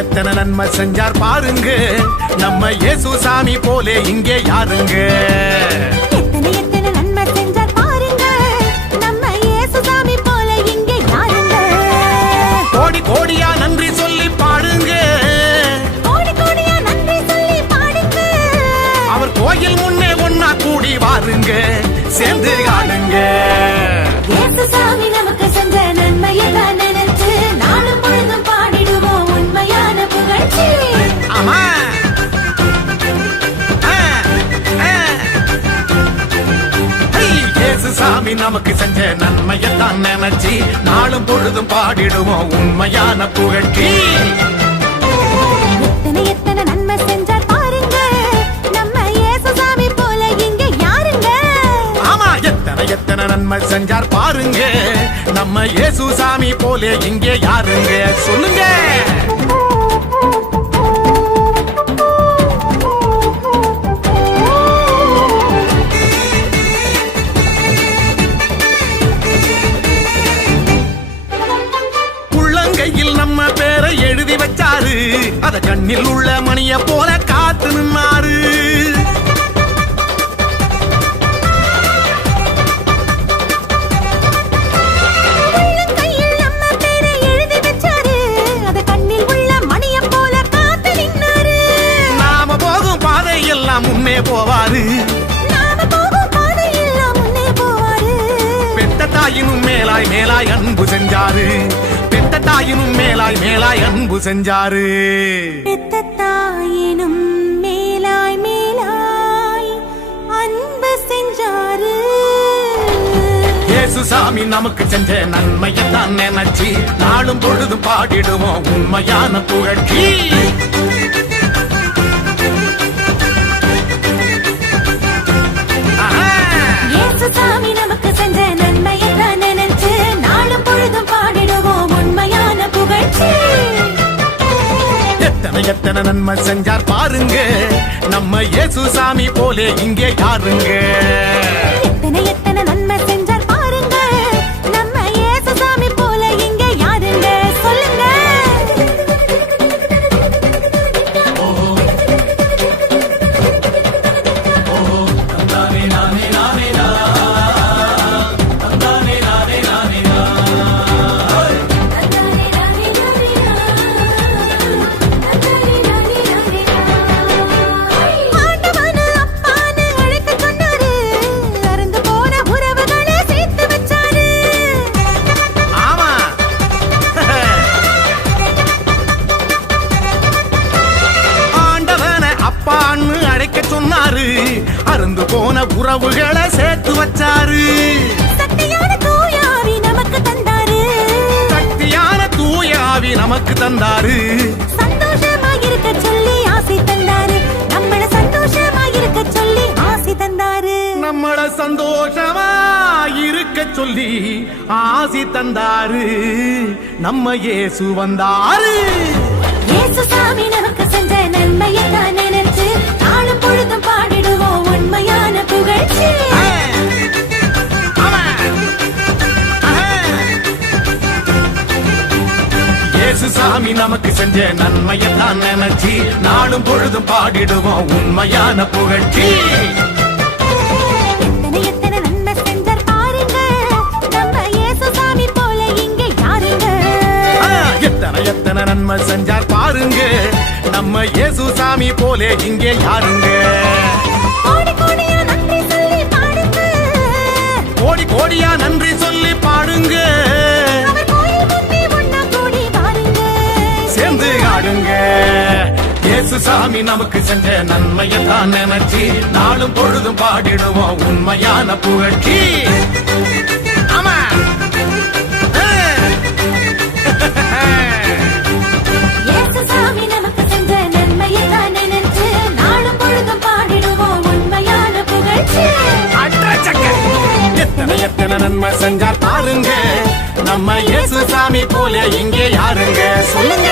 எத்தனை நன்மை செஞ்சார் பாருங்க, நம்ம இயேசு சாமி போலே இங்கே யாருங்க. எத்தனை எத்தனை நன்மை செஞ்சார் பாருங்க, நம்ம இயேசு சாமி போல இங்கே யாருங்க. கோடி கோடியா நன்றி சொல்லி பாடுங்க, கோடி கோடியா நன்றி சொல்லி பாடுங்க. அவர் கோயில் முன்னே ஒன்னா கூடி வாருங்க, சேர்ந்து ஆடுங்க. இயேசு சாமி நமக்கு செஞ்ச நன்மையை தான் நினைச்சு நாளும் பொழுதும் பாடிடுவோம் உண்மையான புகழ்ச்சி. ஆமா இயேசு சாமி நமக்கு செஞ்ச நன்மையத்தான் நினைச்சு நாளும் பொழுதும் பாடிடுவோம் உண்மையான புகழ்ச்சி. எத்தனை எத்தனை நன்மை செஞ்சார் பாருங்க, நம்ம இயேசு சாமி போல இங்கே யாருங்க. ஆமா எத்தனை எத்தனை நன்மை செஞ்சார் பாருங்க, நம்ம இயேசு சாமி போலே இங்கே யாருங்க. சொல்லுங்க. உள்ளங்கையில் நம்ம பேரை எழுதி வச்சாரு, அத கண்ணில் உள்ள மணிய போல காத்து நின்னாரு. உள்ளங்கையில் நம்ம பேரை எழுதி வச்சாரு, அத கண்ணில் உள்ள மணிய போல காத்து நின்னாரு. நாம போகும் பாதை எல்லாம் முன்னே போவாரு, நாம போகும் பாதையெல்லாம் முன்னே போவாரு. பெத்த தாயினும் மேலாய் மேலாய் அன்பு செஞ்சாரு, பெத்த தாயினும் மேலாய் மேலாய் அன்பு செஞ்சாரு. பெத்த தாயினும் மேலாய் மேலாய் அன்பு செஞ்சாரு. இயேசு சாமி நமக்கு செஞ்ச நன்மையத்தான் நினைச்சு நாளும் பொழுது பாடிடுவோம் உண்மையான புகழ்ச்சி. இயேசு சாமி நமக்கு செஞ்ச நன்மையை தான் நினைச்சு நாளும் பொழுதும் பாடிடுவோம் உண்மையான புகழ்ச்சி. எத்தனை எத்தனை நன்மை செஞ்சார் பாருங்க, நம்ம இயேசு சாமி போலே இங்கே யாருங்க. எத்தனை எத்தனை நன்மை செஞ்சார் பாருங்க, நம்ம இயேசு சாமி போல இங்கே யாருங்க. சொல்லுங்க. ஆண்டவன அப்பான்னு அழைக்க சொன்னாரு, அறுந்து போன உறவுகளை சேர்த்து வச்சாரு. ஆமா ஆண்டவனை அப்பான்னு அழைக்க சொன்னாரு, அருந்து போன உறவுகளை சேர்த்து வச்சாரு. சக்தியான தூயாவி நமக்கு தந்தாரு, சக்தியான தூயாவி நமக்கு தந்தாரு. சந்தோஷமாயிருக்க சொல்லி ஆசை தந்தாரு, நம்மள சந்தோஷமாயிருக்க சொல்லி ஆசை தந்தாரு. நம்மள சந்தோஷமா இருக்க சொல்லி ஆசி தந்தாரு. நம்ம இயேசு வந்தாரு. இயேசு சாமி நமக்கு செஞ்ச நன்மையை தான் நினைச்சு நாளும் பொழுதும் பாடிடுவோம் உண்மையான புகழ்ச்சி. இயேசு சாமி நமக்கு செஞ்ச நன்மையத்தான் நினைச்சு நாளும் பொழுதும் பாடிடுவோம் உண்மையான புகழ்ச்சி. எத்தனை எத்தனை நன்மை செஞ்சார் பாருங்க, நம்ம இயேசு சாமி போல இங்கே யாருங்க. எத்தனை எத்தனை நன்மை செஞ்சார் பாருங்க, நம்ம இயேசு சாமி போலே இங்கே யாருங்க. கோடி கோடியா நன்றி சொல்லி பாடுங்க, கோடி கோடியா நன்றி சொல்லி பாடுங்க, அவர் கோயில் முன்னே ஒண்ணா கூடி பாருங்க, சேர்ந்து ஆடுங்க. இயேசு சாமி நமக்கு செஞ்ச நன்மையத்தான் நினைச்சு நாளும் பொழுதும் பாடிடுவோம் உண்மையான புகழ்ச்சி. ஆமா இயேசு சாமி நமக்கு செஞ்ச நன்மையை தான் நினைச்சு நாளும் பொழுதும் பாடிடுவோம் உண்மையான புகழ்ச்சி. எத்தனை எத்தனை நன்மை செஞ்சார் பாருங்க, நம்ம இயேசு சாமி போல இங்கே யாருங்க. சொல்லுங்க.